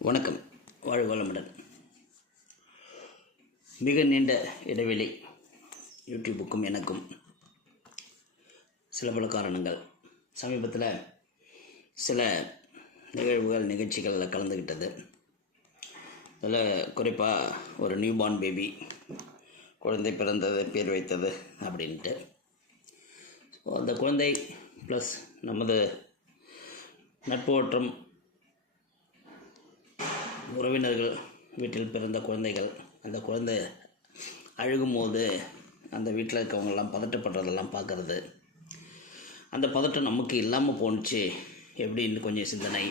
வணக்கம். வாழ்க வளமுடன். மிக நீண்ட இடைவெளி யூடியூபுக்கும் எனக்கும் சில பல காரணங்கள். சமீபத்தில் சில நிகழ்ச்சிகளில் கலந்துக்கிட்டது. அதில் குறிப்பாக ஒரு நியூபார்ன் பேபி, குழந்தை பிறந்தது, பேர் வைத்தது அப்படின்ட்டு. ஸோ அந்த குழந்தை ப்ளஸ் நமது நட்போற்றம், உறவினர்கள் வீட்டில் பிறந்த குழந்தைகள், அந்த குழந்தை அழுகும்போது அந்த வீட்டில் இருக்கவங்கெல்லாம் பதட்டப்படுறதெல்லாம் பார்க்குறது, அந்த பதட்டம் நமக்கு இல்லாமல் போணுச்சு எப்படின்னு கொஞ்சம் சிந்தனை,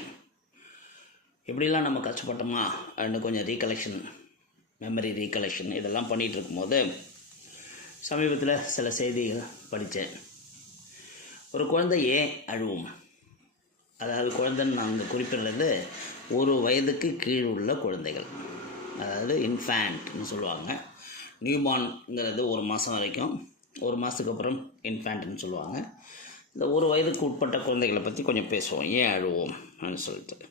எப்படிலாம் நம்ம கஷ்டப்பட்டோமா அப்படின்னு கொஞ்சம் மெமரி ரீகலெக்ஷன் இதெல்லாம் பண்ணிகிட்டு இருக்கும்போது சமீபத்தில் சில செய்திகள் படித்தேன். ஒரு குழந்தை ஏன் அழுவும், அதாவது குழந்தைன்னு நாங்கள் குறிப்பிடுறது ஒரு வயதுக்கு கீழ் உள்ள குழந்தைகள், அதாவது இன்ஃபேண்ட்னு சொல்லுவாங்க. நியூபார்ன்ங்கிறது ஒரு மாதம் வரைக்கும், ஒரு மாதத்துக்கு அப்புறம் இன்ஃபேண்ட்னு சொல்லுவாங்க. இந்த ஒரு வயதுக்கு உட்பட்ட குழந்தைகளை பற்றி கொஞ்சம் பேசுவோம், ஏன் அழுவோம் அப்படின்னு சொல்லிட்டு.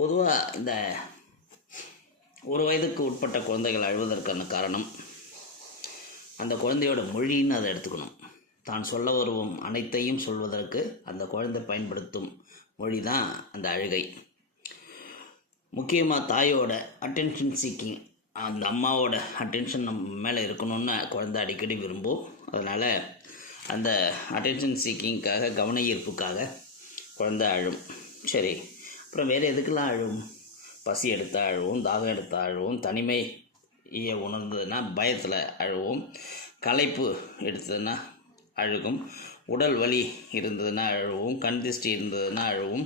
பொதுவாக இந்த ஒரு வயதுக்கு உட்பட்ட குழந்தைகள் அழுவதற்கான காரணம், அந்த குழந்தையோட மொழின்னு அதை எடுத்துக்கணும். தான் சொல்ல வருவோம் அனைத்தையும் சொல்வதற்கு அந்த குழந்தை பயன்படுத்தும் மொழி தான் அந்த அழுகை. முக்கியமாக தாயோட அட்டென்ஷன் சீக்கிங், அந்த அம்மாவோட அட்டென்ஷன் நம்ம மேலே இருக்கணும்னு குழந்தை அடிக்கடி விரும்பும். அதனால் அந்த அட்டென்ஷன் சீக்கிங்காக, கவன ஈர்ப்புக்காக குழந்தை அழும். சரி, அப்புறம் வேறு எதுக்கெல்லாம் அழும்? பசி எடுத்தால் அழுவும், தாகம் எடுத்தால் அழுவும், தனிமையை உணர்ந்ததுன்னா பயத்தில் அழுவும், களைப்பு எடுத்ததுன்னா அழுகும், உடல் வலி இருந்ததுன்னா அழுவும், கண் திருஷ்டி இருந்ததுன்னா அழுவும்,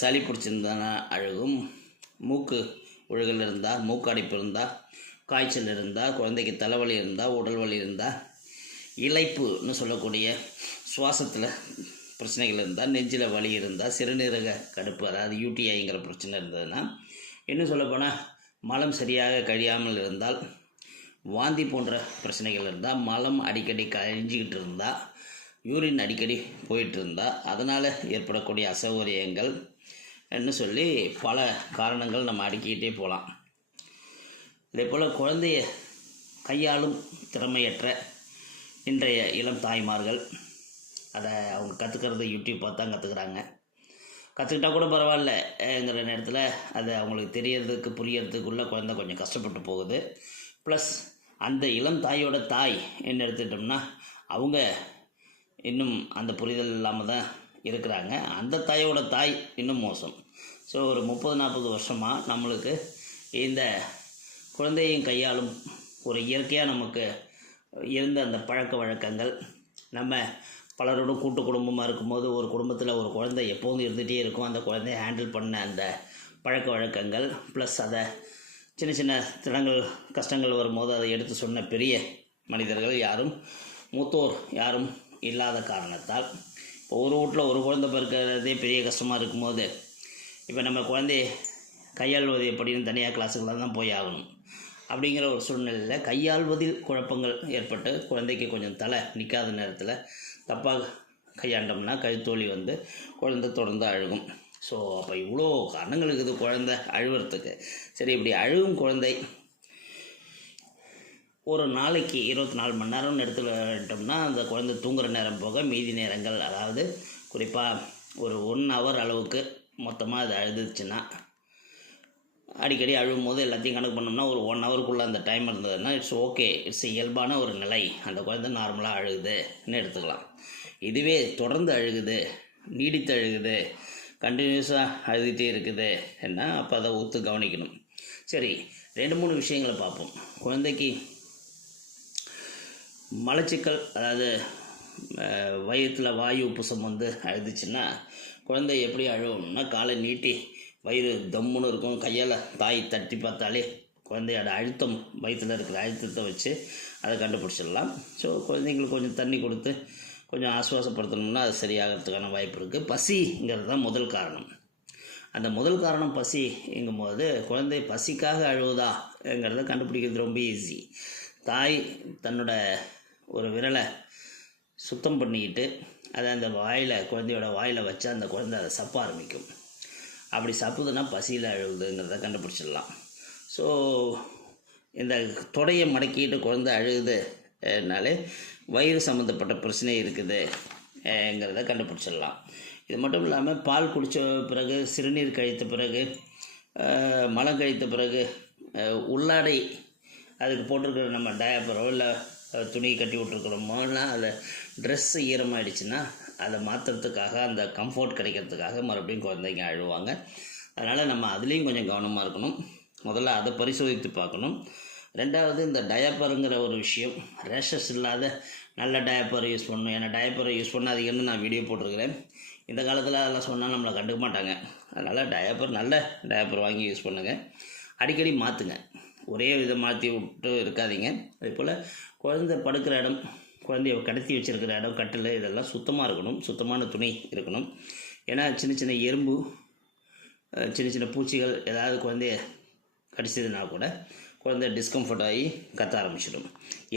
சளி பிடிச்சிருந்ததுன்னா அழுகும், மூக்கு ஒழுகல் இருந்தால், மூக்கு அடைப்பு இருந்தால், காய்ச்சல் இருந்தால், குழந்தைக்கு தலைவலி இருந்தால், உடல் வலி இருந்தால், இளைப்புன்னு சொல்லக்கூடிய சுவாசத்தில் பிரச்சனைகள் இருந்தால், நெஞ்சில் வலி இருந்தால், சிறுநீரக கடுப்பு அதாவது யூடிஐங்கிற பிரச்சனை இருந்ததுன்னா, இன்னும் சொல்லப்போனால் மலம் சரியாக கழியாமல் இருந்தால், வாந்தி போன்ற பிரச்சனைகள் இருந்தால், மலம் அடிக்கடி கழிஞ்சிக்கிட்டு இருந்தால், யூரின் அடிக்கடி போயிட்டு இருந்தால், அதனால் ஏற்படக்கூடிய அசௌகரியங்கள் என்று சொல்லி பல காரணங்கள் நம்ம அடுக்கிக்கிட்டே போகலாம். இதே போல் குழந்தைய கையாளும் திறமையற்ற இன்றைய இளம் தாய்மார்கள் அதை அவங்க கற்றுக்கிறது யூடியூப் பார்த்து தான் கற்றுக்குறாங்க. கற்றுக்கிட்டா கூட பரவாயில்லங்கிற நேரத்தில் அது அவங்களுக்கு தெரியறதுக்கு புரியறதுக்குள்ளே குழந்தை கொஞ்சம் கஷ்டப்பட்டு போகுது. ப்ளஸ் அந்த இளம் தாயோட தாய் என்ன எடுத்துக்கிட்டோம்னா அவங்க இன்னும் அந்த புரிதல் இல்லாமல் தான் இருக்கிறாங்க. அந்த தாயோட தாய் இன்னும் மோசம். ஸோ ஒரு 30-40 வருஷமாக நம்மளுக்கு இந்த குழந்தையும் கையாளும் ஒரு இயற்கையாக நமக்கு இருந்த அந்த பழக்க வழக்கங்கள், நம்ம பலரோடும் கூட்டு குடும்பமாக இருக்கும்போது ஒரு குடும்பத்தில் ஒரு குழந்தை எப்போதும் இருந்துகிட்டே இருக்கும், அந்த குழந்தைய ஹேண்டில் பண்ண அந்த பழக்க வழக்கங்கள், ப்ளஸ் அதை சின்ன சின்ன திடங்கள் கஷ்டங்கள் வரும்போது அதை எடுத்து சொன்ன பெரிய மனிதர்கள் யாரும், மூத்தோர் யாரும் இல்லாத காரணத்தால் இப்போ ஒரு வீட்டில் ஒரு குழந்தை பிறக்கிறதே பெரிய கஷ்டமாக இருக்கும்போது இப்போ நம்ம குழந்தைய கையாள்வது எப்படின்னு தனியாக கிளாஸுக்கெல்லாம் தான் போய் ஆகணும். அப்படிங்கிற ஒரு சூழ்நிலையில் கையாள்வதில் குழப்பங்கள் ஏற்பட்டு குழந்தைக்கு கொஞ்சம் தலை நிற்காத நேரத்தில் தப்பாக கையாண்டோம்னா கழுத்தோலி வந்து குழந்தை தொடர்ந்து அழுகும். ஸோ அப்போ இவ்வளோ காரணங்கள் இருக்குது குழந்தை அழுகிறதுக்கு. சரி, இப்படி அழுகும் குழந்தை ஒரு நாளைக்கு 24 மணி நேரம்னு எடுத்துக்கிட்டோம்னா அந்த குழந்தை தூங்குகிற நேரம் போக மீதி நேரங்கள், அதாவது குறிப்பாக ஒரு 1 ஹவர் அளவுக்கு மொத்தமாக அது அழுதுச்சுன்னா, அடிக்கடி அழுகும் போது எல்லாத்தையும் கணக்கு பண்ணோம்னா ஒரு 1 ஹவருக்குள்ளே அந்த டைம் இருந்ததுன்னா இட்ஸ் ஓகே, இட்ஸ் இயல்பான ஒரு நிலை, அந்த குழந்தை நார்மலாக அழுகுதுன்னு எடுத்துக்கலாம். இதுவே தொடர்ந்து அழுகுது, நீடித்து அழுகுது, கண்டினியூஸாக அழுதுகிட்டே இருக்குது என்ன, அப்போ அதை ஒத்து கவனிக்கணும். சரி, 2-3 விஷயங்களை பார்ப்போம். குழந்தைக்கு மலச்சிக்கல், அதாவது வயிற்றில் வாயு உப்புசம் வந்து அழுதுச்சுன்னா குழந்தை எப்படி அழுவும்னா, காலை நீட்டி வயிறு தம்முன்னு இருக்கும், கையால் தாய் தட்டி பார்த்தாலே குழந்தையோட அழுத்தம், வயிற்றில் இருக்கிற அழுத்தத்தை வச்சு அதை கண்டுபிடிச்சிடலாம். ஸோ குழந்தைங்களுக்கு கொஞ்சம் தண்ணி கொடுத்து கொஞ்சம் ஆசுவாசப்படுத்தணும்னா அது சரியாகிறதுக்கான வாய்ப்பு இருக்குது. பசிங்கிறது தான் முதல் காரணம். அந்த முதல் காரணம் பசிங்கும்போது குழந்தை பசிக்காக அழுவதாங்கிறத கண்டுபிடிக்கிறது ரொம்ப ஈஸி. தாய் தன்னோட ஒரு விரலை சுத்தம் பண்ணிக்கிட்டு அதை அந்த வாயில், குழந்தையோட வாயில் வச்சு அந்த குழந்தை அதை சப்ப ஆரம்பிக்கும். அப்படி சாப்பிடுதுன்னா பசியில் அழுகுதுங்கிறத கண்டுபிடிச்சிடலாம். ஸோ இந்த தொடையை மடக்கிட்டு குழந்தை அழுகுதுனாலே வயிறு சம்மந்தப்பட்ட பிரச்சனை இருக்குதுங்கிறத கண்டுபிடிச்சிடலாம். இது மட்டும் இல்லாமல் பால் குடித்த பிறகு, சிறுநீர் கழித்த பிறகு, மலம் கழித்த பிறகு உள்ளாடை அதுக்கு போட்டிருக்கிற நம்ம டயப்பரோ இல்லை துணி கட்டி விட்ருக்குறோமோன்னா அதை ட்ரெஸ்ஸு ஈரமாகிடுச்சுன்னா அதை மாற்றுறதுக்காக, அந்த கம்ஃபர்ட் கிடைக்கிறதுக்காக மறுபடியும் குழந்தைங்க அழுவாங்க. அதனால் நம்ம அதுலேயும் கொஞ்சம் கவனமாக இருக்கணும். முதல்ல அதை பரிசோதித்து பார்க்கணும். ரெண்டாவது, இந்த டயப்பருங்கிற ஒரு விஷயம், ரேஷஸ் இல்லாத நல்ல டயப்பர் யூஸ் பண்ணணும். ஏன்னா டயப்பரை யூஸ் பண்ணாதீங்கன்னு நான் வீடியோ போட்டிருக்கிறேன். இந்த காலத்தில் அதெல்லாம் சொன்னால் நம்மளை கண்டுக்க மாட்டாங்க. அதனால் நல்ல டயப்பர் வாங்கி யூஸ் பண்ணுங்கள். அடிக்கடி மாற்றுங்க. ஒரே விதம் மாற்றி விட்டு இருக்காதீங்க. அதே போல் குழந்தை படுக்கிற இடம், குழந்தைய கடத்தி வச்சுருக்கிற இடம், கட்டில் இதெல்லாம் சுத்தமாக இருக்கணும். சுத்தமான துணி இருக்கணும். ஏன்னா சின்ன சின்ன எறும்பு, சின்ன சின்ன பூச்சிகள் ஏதாவது குழந்தைய கடிச்சதுன்னா கூட குழந்தை டிஸ்கம்ஃபர்ட் ஆகி கத்த ஆரம்பிச்சிடும்.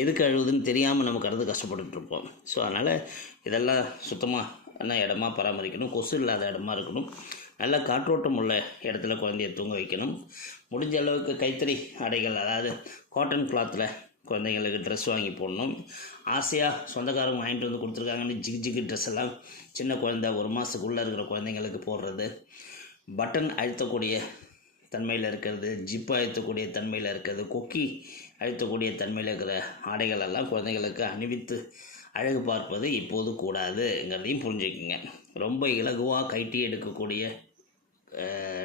எதுக்கு அழுகுதுன்னு தெரியாமல் நம்ம கடந்து கஷ்டப்பட்டுருப்போம். ஸோ அதனால் இதெல்லாம் சுத்தமான இடமா பராமரிக்கணும். கொசு இல்லாத இடமா இருக்கணும். நல்ல காற்றோட்டம் உள்ள இடத்துல குழந்தைய தூங்க வைக்கணும். முடிஞ்ச அளவுக்கு கைத்தறி ஆடைகள், அதாவது காட்டன் கிளாத்தில் குழந்தைங்களுக்கு ட்ரெஸ் வாங்கி போடணும். ஆசையாக சொந்தக்காரங்க வாங்கிட்டு வந்து கொடுத்துருக்காங்கன்னு ஜிகு ட்ரெஸ் எல்லாம் சின்ன குழந்தை 1 மாதத்துக்குள்ளே இருக்கிற குழந்தைங்களுக்கு போடுறது, பட்டன் அழுத்தக்கூடிய தன்மையில் இருக்கிறது, ஜிப்பு அழுத்தக்கூடிய தன்மையில் இருக்கிறது, கொக்கி அழுத்தக்கூடிய தன்மையில் இருக்கிற ஆடைகள் எல்லாம் குழந்தைங்களுக்கு அணிவித்து அழகு பார்ப்பது இப்போது கூடாதுங்கிறதையும் புரிஞ்சுக்குங்க. ரொம்ப இலகுவாக கைட்டி எடுக்கக்கூடிய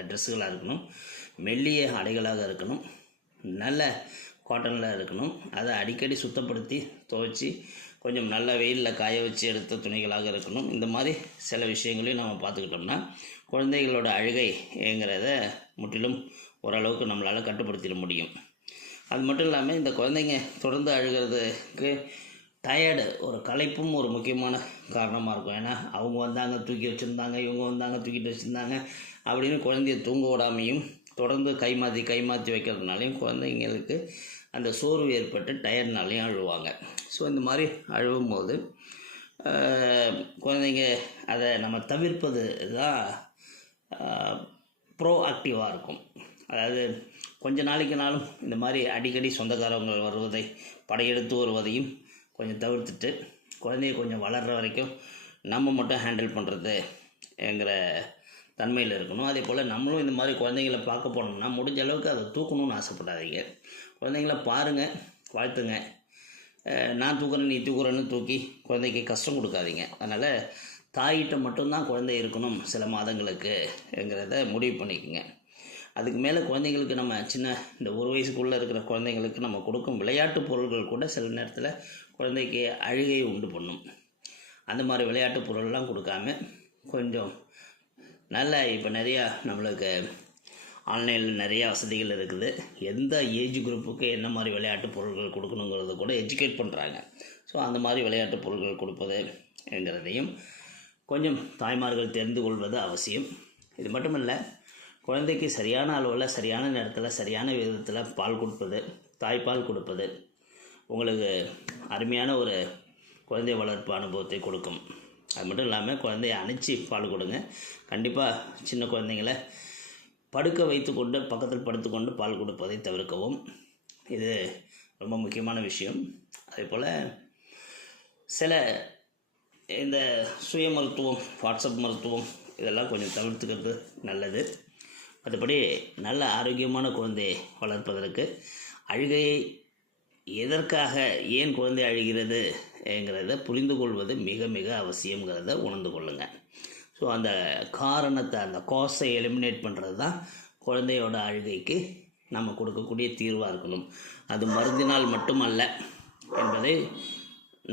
ட்ரெஸ்ஸுகளாக இருக்கணும். மெல்லிய ஆடைகளாக இருக்கணும். நல்ல காட்டனில் இருக்கணும். அதை அடிக்கடி சுத்தப்படுத்தி துவைச்சி கொஞ்சம் நல்ல வெயிலில் காய வச்சு எடுத்த துணிகளாக இருக்கணும். இந்த மாதிரி சில விஷயங்களையும் நம்ம பார்த்துக்கிட்டோம்னா குழந்தைகளோட அழுகைங்கிறத முற்றிலும் ஓரளவுக்கு நம்மளால் கட்டுப்படுத்திட முடியும். அது மட்டும் இல்லாமல் இந்த குழந்தைங்க தொடர்ந்து அழுகிறதுக்கு டயர்டு, ஒரு களைப்பும் ஒரு முக்கியமான காரணமாக இருக்கும். ஏன்னா அவங்க வந்தாங்க தூக்கி வச்சுருந்தாங்க, இவங்க வந்தாங்க தூக்கிட்டு வச்சுருந்தாங்க அப்படின்னு குழந்தைய தூங்க விடாமையும் தொடர்ந்து கை மாற்றி வைக்கிறதுனாலையும் குழந்தைங்களுக்கு அந்த சோர்வு ஏற்பட்டு டயர்ட்னாலையும் அழுவாங்க. ஸோ இந்த மாதிரி அழுவும் போது குழந்தைங்க அதை நம்ம தவிர்ப்பது தான் ப்ரோஆக்டிவாக இருக்கும். அதாவது கொஞ்ச நாளைக்குனாலும் இந்த மாதிரி அடிக்கடி சொந்தக்காரங்க வருவதை, படையெடுத்து வருவதையும் கொஞ்சம் தவிர்த்துட்டு குழந்தைய கொஞ்சம் வளர்கிற வரைக்கும் நம்ம மட்டும் ஹேண்டில் பண்ணுறதுங்கிற தன்மையில் இருக்கணும். அதே போல் நம்மளும் இந்த மாதிரி குழந்தைங்கள பார்க்க போனோம்னா முடிஞ்ச அளவுக்கு அதை தூக்கணும்னு ஆசைப்படாதீங்க. குழந்தைங்கள பாருங்கள், வாழ்த்துங்க. நான் தூக்குறேன் நீ தூக்குறேன்னு தூக்கி குழந்தைக்கு கஷ்டம் கொடுக்காதீங்க. அதனால் தாயிட்ட மட்டும்தான் குழந்தை இருக்கணும் சில மாதங்களுக்குங்கிறத முடிவு பண்ணிக்கோங்க. அதுக்கு மேலே குழந்தைங்களுக்கு நம்ம இந்த 1 வயசுக்குள்ளே இருக்கிற குழந்தைங்களுக்கு நம்ம கொடுக்கும் விளையாட்டு பொருட்கள் கூட சில நேரத்தில் குழந்தைக்கு அழுகை உண்டு பண்ணும். அந்த மாதிரி விளையாட்டு பொருள்லாம் கொடுக்காம கொஞ்சம் நல்ல, இப்போ நிறையா நம்மளுக்கு ஆன்லைனில் நிறையா வசதிகள் இருக்குது. எந்த ஏஜ் குரூப்புக்கு என்ன மாதிரி விளையாட்டு பொருட்கள் கொடுக்கணுங்கிறத கூட எஜுகேட் பண்ணுறாங்க. ஸோ அந்த மாதிரி விளையாட்டு பொருட்கள் கொடுப்பதுங்கிறதையும் கொஞ்சம் தாய்மார்கள் தெரிந்து கொள்வது அவசியம். இது மட்டும் இல்லை, குழந்தைக்கு சரியான அளவில், சரியான நேரத்தில், சரியான விதத்தில் பால் கொடுப்பது, தாய்ப்பால் கொடுப்பது உங்களுக்கு அருமையான ஒரு குழந்தை வளர்ப்பு அனுபவத்தை கொடுக்கும். அது மட்டும் இல்லாமல் குழந்தைய அணைச்சி பால் கொடுங்க. கண்டிப்பாக சின்ன குழந்தைங்கள படுக்க வைத்து கொண்டு பக்கத்தில் படுத்துக்கொண்டு பால் கொடுப்பதை தவிர்க்கவும். இது ரொம்ப முக்கியமான விஷயம். அதே போல் சில இந்த சுய மருத்துவம், வாட்ஸ்அப் மருத்துவம் இதெல்லாம் கொஞ்சம் தவிர்த்துக்கிறது நல்லது. மற்றபடி நல்ல ஆரோக்கியமான குழந்தையை வளர்ப்பதற்கு அழுகையை எதற்காக, ஏன் குழந்தை அழுகிறதுங்கிறத புரிந்து கொள்வது மிக மிக அவசியங்கிறத உணர்ந்து கொள்ளுங்கள். ஸோ அந்த காரணத்தை, அந்த காஸை எலிமினேட் பண்ணுறது தான் குழந்தையோட அழுகைக்கு நம்ம கொடுக்கக்கூடிய தீர்வாக இருக்கணும். அது மருந்தினால் மட்டுமல்ல என்பதை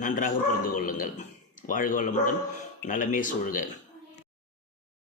நன்றாக புரிந்து கொள்ளுங்கள். வாழ்க வளமுடன், நலமே சூழ்க.